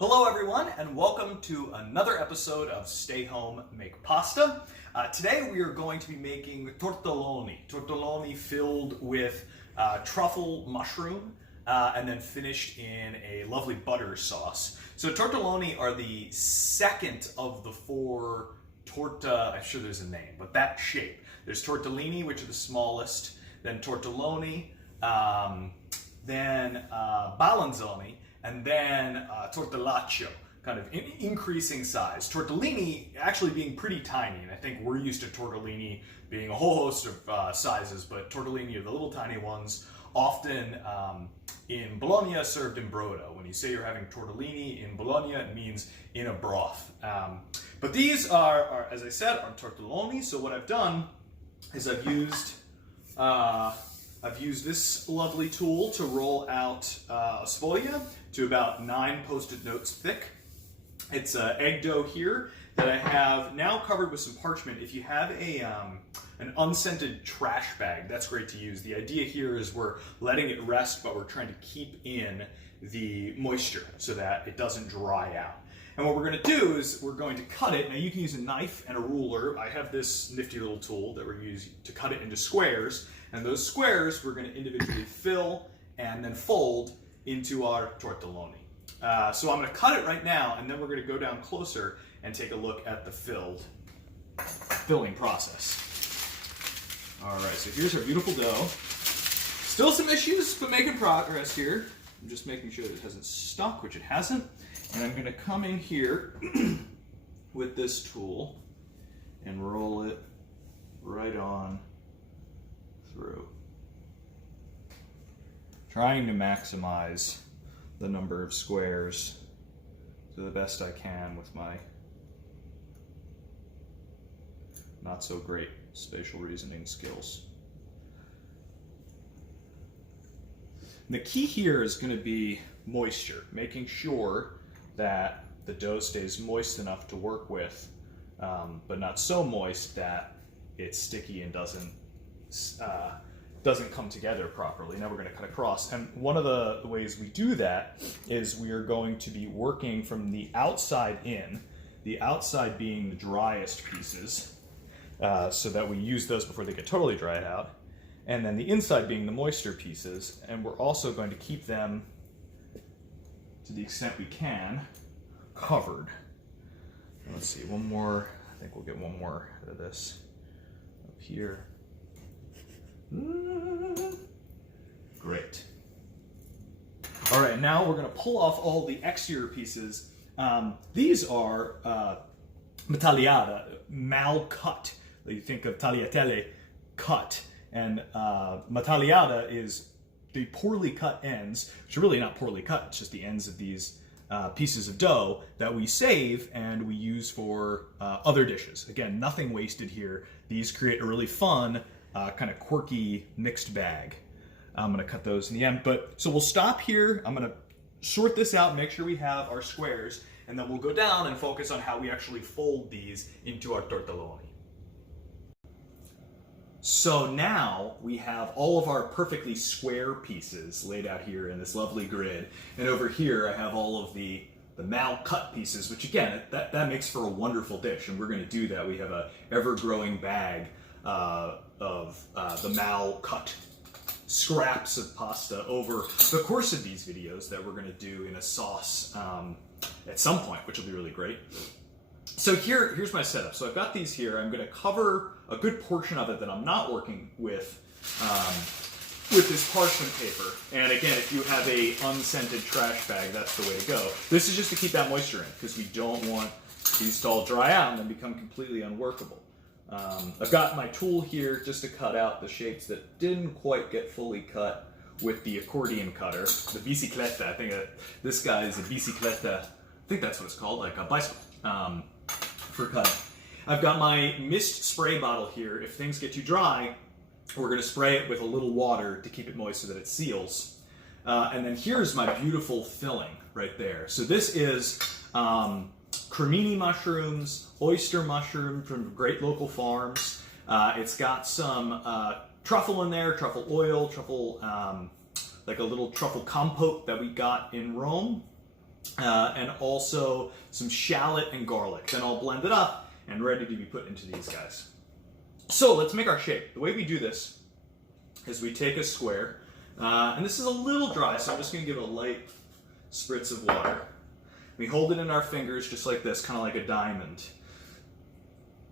Hello everyone, and welcome to another episode of Stay Home Make Pasta. Today we are going to be making tortelloni filled with truffle mushroom and then finished in a lovely butter sauce. So tortelloni are the second of the four I'm sure there's a name, but that shape. There's tortellini, which are the smallest, then tortelloni, then balanzoni, and then tortellaccio, kind of increasing size. Tortellini actually being pretty tiny, and I think we're used to tortellini being a whole host of sizes, but tortellini are the little tiny ones, often in Bologna served in brodo. When you say you're having tortellini in Bologna, it means in a broth. But these are, as I said, are tortelloni. So what I've done is I've used this lovely tool to roll out a sfoglia to about 9 Post-it notes thick. It's egg dough here that I have now covered with some parchment. If you have an unscented trash bag, that's great to use. The idea here is we're letting it rest, but we're trying to keep in the moisture so that it doesn't dry out. And what we're going to do is we're going to cut it. Now you can use a knife and a ruler. I have this nifty little tool that we're using to cut it into squares. And those squares we're going to individually fill and then fold into our tortelloni. So I'm going to cut it right now, and then we're going to go down closer and take a look at the filling process. All right, so here's our beautiful dough. Still some issues, but making progress here. I'm just making sure that it hasn't stuck, which it hasn't. And I'm going to come in here with this tool and roll it right on through. Trying to maximize the number of squares to the best I can with my not so great spatial reasoning skills. And the key here is going to be moisture, making sure that the dough stays moist enough to work with, but not so moist that it's sticky and doesn't come together properly. Now we're going to cut across, and one of the ways we do that is we are going to be working from the outside in, the outside being the driest pieces, so that we use those before they get totally dried out, and then the inside being the moisture pieces, and we're also going to keep them, to the extent we can, covered. Let's see, one more, I think we'll get one more out of this up here. Great. All right, now we're going to pull off all the exterior pieces. These are tagliata, mal-cut. You think of tagliatelle, cut. And tagliata is the poorly cut ends, which are really not poorly cut, it's just the ends of these pieces of dough that we save and we use for other dishes. Again, nothing wasted here. These create a really fun, kind of quirky mixed bag. I'm going to cut those in the end. So we'll stop here. I'm going to sort this out, make sure we have our squares, and then we'll go down and focus on how we actually fold these into our tortelloni. So now we have all of our perfectly square pieces laid out here in this lovely grid. And over here I have all of the mal-cut pieces, which again, that makes for a wonderful dish. And we're going to do that. We have a ever-growing bag of the mal-cut scraps of pasta over the course of these videos that we're going to do in a sauce at some point, which will be really great. So here's my setup. So I've got these here. I'm going to cover a good portion of it that I'm not working with this parchment paper. And again, if you have a unscented trash bag, that's the way to go. This is just to keep that moisture in, because we don't want these to all dry out and then become completely unworkable. I've got my tool here just to cut out the shapes that didn't quite get fully cut with the accordion cutter, the bicicletta. I think this guy is a bicicletta. I think that's what it's called, like a bicycle. For cutting. I've got my mist spray bottle here. If things get too dry, we're going to spray it with a little water to keep it moist so that it seals. And then here's my beautiful filling right there. So this is cremini mushrooms, oyster mushroom from great local farms. It's got some truffle in there, truffle oil, truffle, like a little truffle compote that we got in Rome. and also some shallot and garlic. Then all blended up and ready to be put into these guys. So let's make our shape. The way we do this is we take a square, and this is a little dry, so I'm just going to give it a light spritz of water. We hold it in our fingers just like this, kind of like a diamond.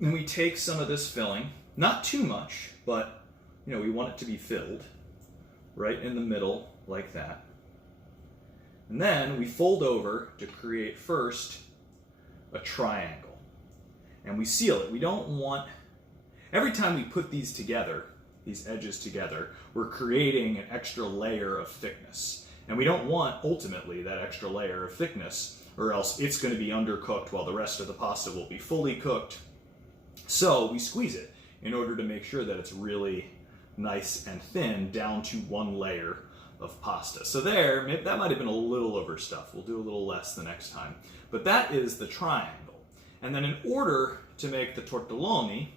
And we take some of this filling, not too much, but we want it to be filled right in the middle like that. And then we fold over to create first a triangle. And we seal it. We don't want, every time we put these together, these edges together, we're creating an extra layer of thickness. And we don't want, ultimately, that extra layer of thickness, or else it's going to be undercooked while the rest of the pasta will be fully cooked. So we squeeze it in order to make sure that it's really nice and thin down to one layer of pasta. So there, maybe that might have been a little overstuffed. We'll do a little less the next time. But that is the triangle. And then in order to make the tortelloni,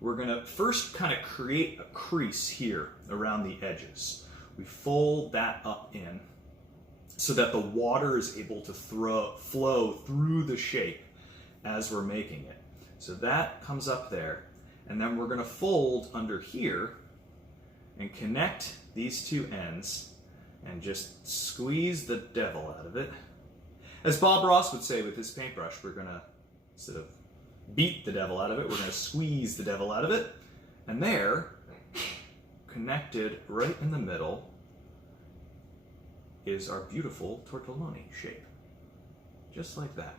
we're going to first kind of create a crease here around the edges. We fold that up in so that the water is able to flow through the shape as we're making it. So that comes up there. And then we're going to fold under here and connect these two ends and just squeeze the devil out of it. As Bob Ross would say with his paintbrush, we're going to, instead of beat the devil out of it, we're going to squeeze the devil out of it. And there, connected right in the middle, is our beautiful tortelloni shape. Just like that.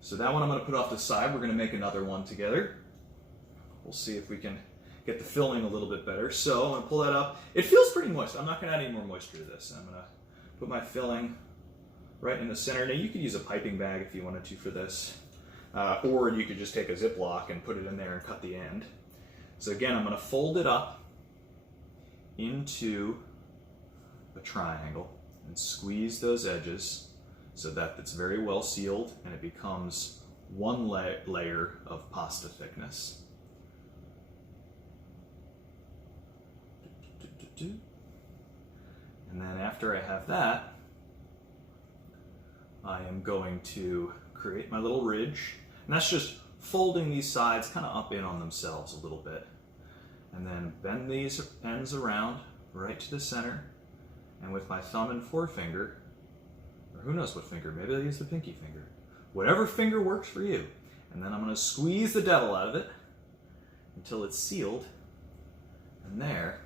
So that one I'm going to put off to the side. We're going to make another one together. We'll see if we can get the filling a little bit better. So I'm going to pull that up. It feels pretty moist. I'm not going to add any more moisture to this. I'm going to put my filling right in the center. Now you could use a piping bag if you wanted to for this. Or you could just take a Ziploc and put it in there and cut the end. So again, I'm going to fold it up into a triangle and squeeze those edges so that it's very well sealed and it becomes one layer of pasta thickness. And then after I have that, I am going to create my little ridge. And that's just folding these sides kind of up in on themselves a little bit. And then bend these ends around right to the center. And with my thumb and forefinger, or who knows what finger, maybe I'll use the pinky finger. Whatever finger works for you. And then I'm going to squeeze the devil out of it until it's sealed. And there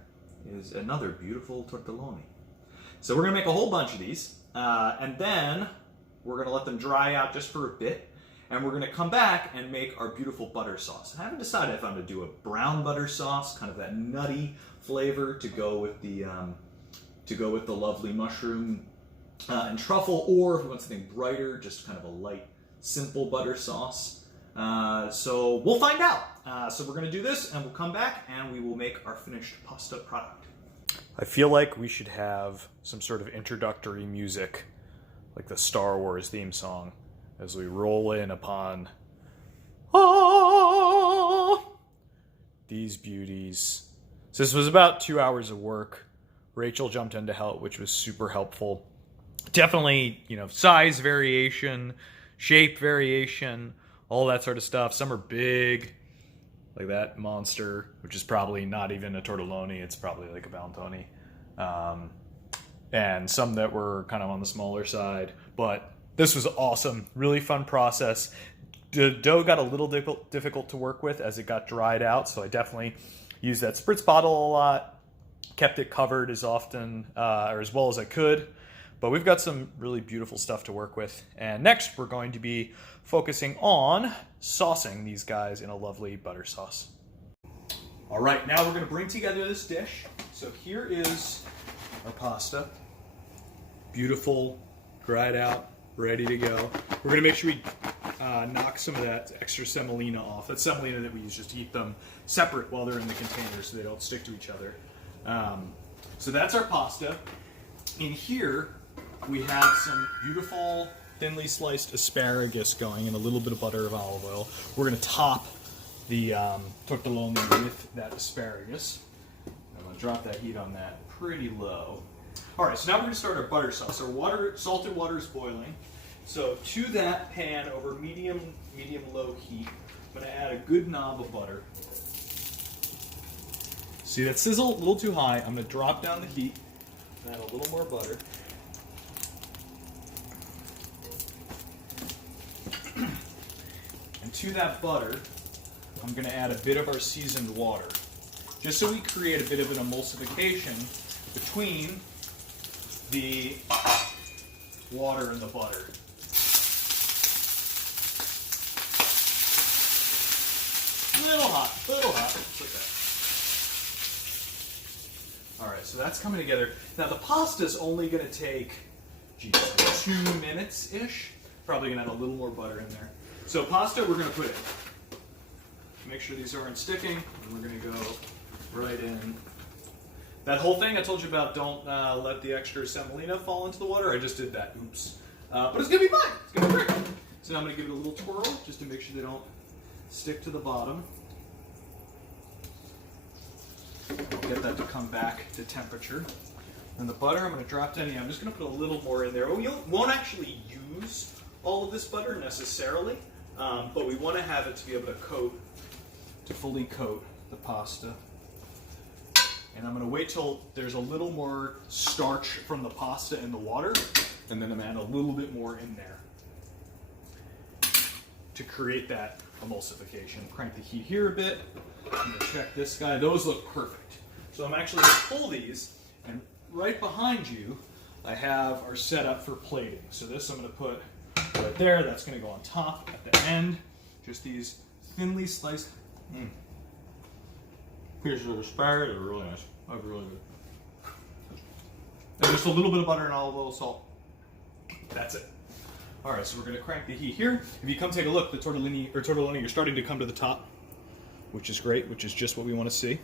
is another beautiful tortelloni. So we're going to make a whole bunch of these. And then we're going to let them dry out just for a bit. And we're going to come back and make our beautiful butter sauce. I haven't decided if I'm going to do a brown butter sauce, kind of that nutty flavor to go with the lovely mushroom and truffle, or if we want something brighter, just kind of a light, simple butter sauce. So we'll find out. So we're going to do this, and we'll come back, and we will make our finished pasta product. I feel like we should have some sort of introductory music, like the Star Wars theme song, as we roll in upon these beauties. So this was about 2 hours of work. Rachel jumped in to help, which was super helpful. Definitely, size variation, shape variation, all that sort of stuff. Some are big, like that monster, which is probably not even a tortelloni. It's probably like a bantoni. And some that were kind of on the smaller side. But this was awesome. Really fun process. The dough got a little difficult to work with as it got dried out. So I definitely used that spritz bottle a lot. Kept it covered as often or as well as I could. But we've got some really beautiful stuff to work with. And next, we're going to be focusing on saucing these guys in a lovely butter sauce. All right, now we're going to bring together this dish. So here is our pasta. Beautiful, dried out, ready to go. We're going to make sure we knock some of that extra semolina off. That's semolina that we use just to keep them separate while they're in the container so they don't stick to each other. So that's our pasta. In here, we have some beautiful thinly sliced asparagus going and a little bit of butter of olive oil. We're going to top the tortelloni with that asparagus. I'm going to drop that heat on that pretty low. All right, so now we're going to start our butter sauce. Our salted water is boiling. So to that pan over medium-low heat, I'm going to add a good knob of butter. See that sizzle? A little too high. I'm going to drop down the heat and add a little more butter. And to that butter, I'm going to add a bit of our seasoned water, just so we create a bit of an emulsification between the water and the butter. Little hot, just like that. All right, so that's coming together. Now the pasta's only going to take, 2 minutes-ish. Probably going to add a little more butter in there. So pasta we're going to put in. Make sure these aren't sticking, and we're going to go right in. That whole thing I told you about, don't let the extra semolina fall into the water, I just did that, oops. But it's going to be fine, it's going to be great. So now I'm going to give it a little twirl, just to make sure they don't stick to the bottom. Get that to come back to temperature. And the butter I'm going to drop down here. I'm just going to put a little more in there. We won't actually use all of this butter necessarily, but we want to have it to be able to fully coat the pasta. And I'm going to wait till there's a little more starch from the pasta in the water, and then I'm going to add a little bit more in there to create that emulsification. Crank the heat here a bit. I'm going to check this guy. Those look perfect. So I'm actually going to pull these, and right behind you, I have our setup for plating. So this I'm going to put right there. That's going to go on top at the end. Just these thinly sliced pieces of asparagus are really nice. That's really good. And just a little bit of butter and a little salt. That's it. All right, so we're going to crank the heat here. If you come take a look, the tortelloni are starting to come to the top, which is great, which is just what we want to see.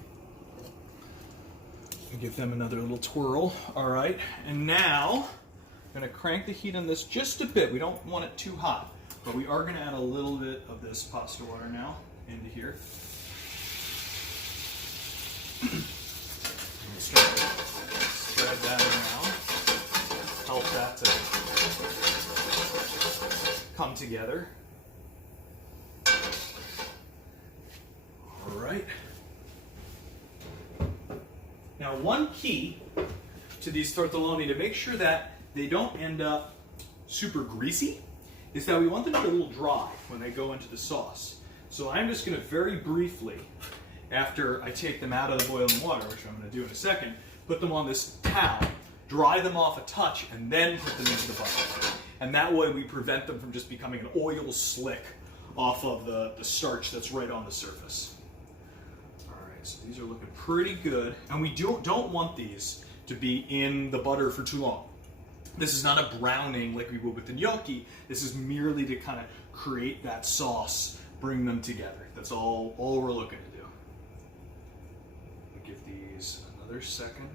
Give them another little twirl. All right, and now I'm going to crank the heat on this just a bit. We don't want it too hot, but we are going to add a little bit of this pasta water now into here. Spread that around. Help that to come together. All right. Now, one key to these tortelloni to make sure that they don't end up super greasy is that we want them to be a little dry when they go into the sauce. So I'm just going to very briefly, after I take them out of the boiling water, which I'm going to do in a second, put them on this towel, dry them off a touch, and then put them into the butter. And that way we prevent them from just becoming an oil slick off of the starch that's right on the surface. So these are looking pretty good, and we don't want these to be in the butter for too long. This is not a browning like we would with the gnocchi. This is merely to kind of create that sauce, bring them together. That's all we're looking to do. I'll give these another second.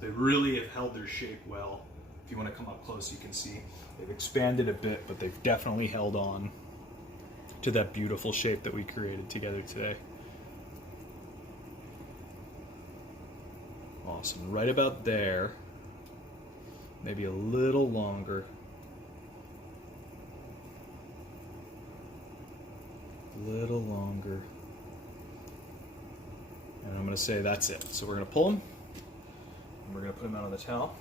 They really have held their shape well. If you want to come up close, you can see they've expanded a bit, but they've definitely held on to that beautiful shape that we created together today. Awesome. Right about there. Maybe a little longer. A little longer. And I'm going to say that's it. So we're going to pull them, and we're going to put them out on the towel.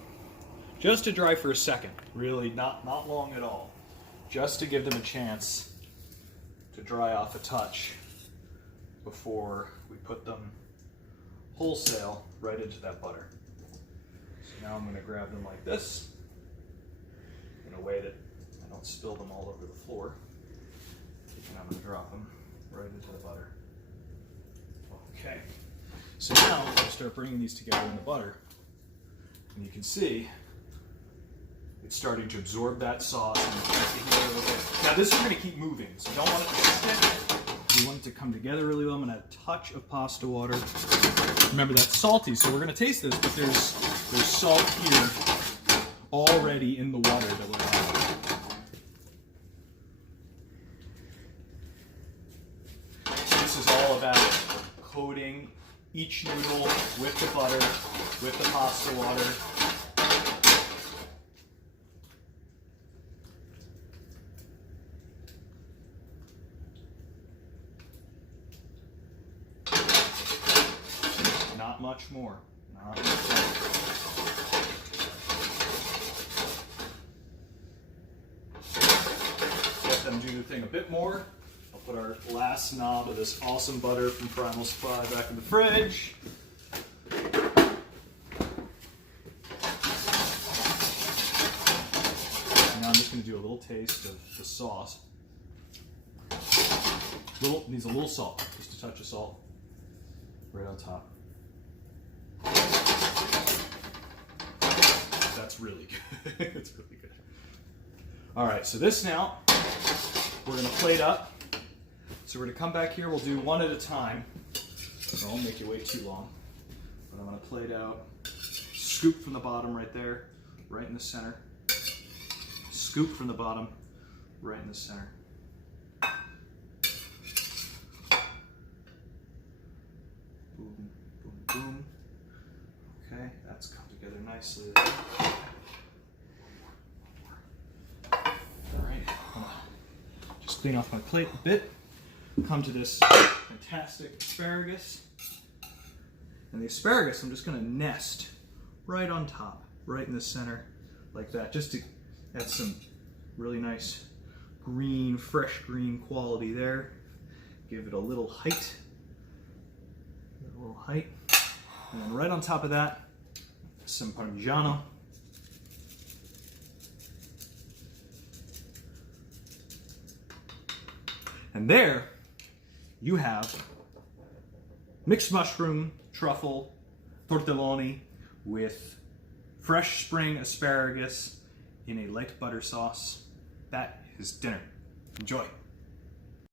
Just to dry for a second. Really, not long at all. Just to give them a chance to dry off a touch before we put them wholesale right into that butter. So now I'm going to grab them like this in a way that I don't spill them all over the floor. And I'm going to drop them right into the butter. Okay. So now I'm going to start bringing these together in the butter. And you can see it's starting to absorb that sauce and crank the heat a little bit. Now this is going to keep moving, so you don't want it to stick. You want it to come together really well. I'm going to add a touch of pasta water. Remember, that's salty, so we're going to taste this, but there's salt here already in the water that we're adding. So this is all about coating each noodle with the butter, with the pasta water. Not much more. Not much more. Let them do the thing a bit more. I'll put our last knob of this awesome butter from Primal Supply back in the fridge. Now I'm just going to do a little taste of the sauce. Needs a little salt, just a touch of salt, right on top. That's really good. It's really good. All right, so this now, we're gonna plate up. So we're gonna come back here, we'll do one at a time. I won't make you wait too long. But I'm gonna plate out, scoop from the bottom right there, right in the center. Scoop from the bottom, right in the center. Boom, boom, boom. Okay, that's come together nicely there. All right, I'm gonna just clean off my plate a bit. Come to this fantastic asparagus. And the asparagus, I'm just gonna nest right on top, right in the center, like that, just to add some really nice green, fresh green quality there. Give it a little height. And then right on top of that, some Parmigiano. And there you have mixed mushroom, truffle, tortelloni with fresh spring asparagus in a light butter sauce. That is dinner. Enjoy.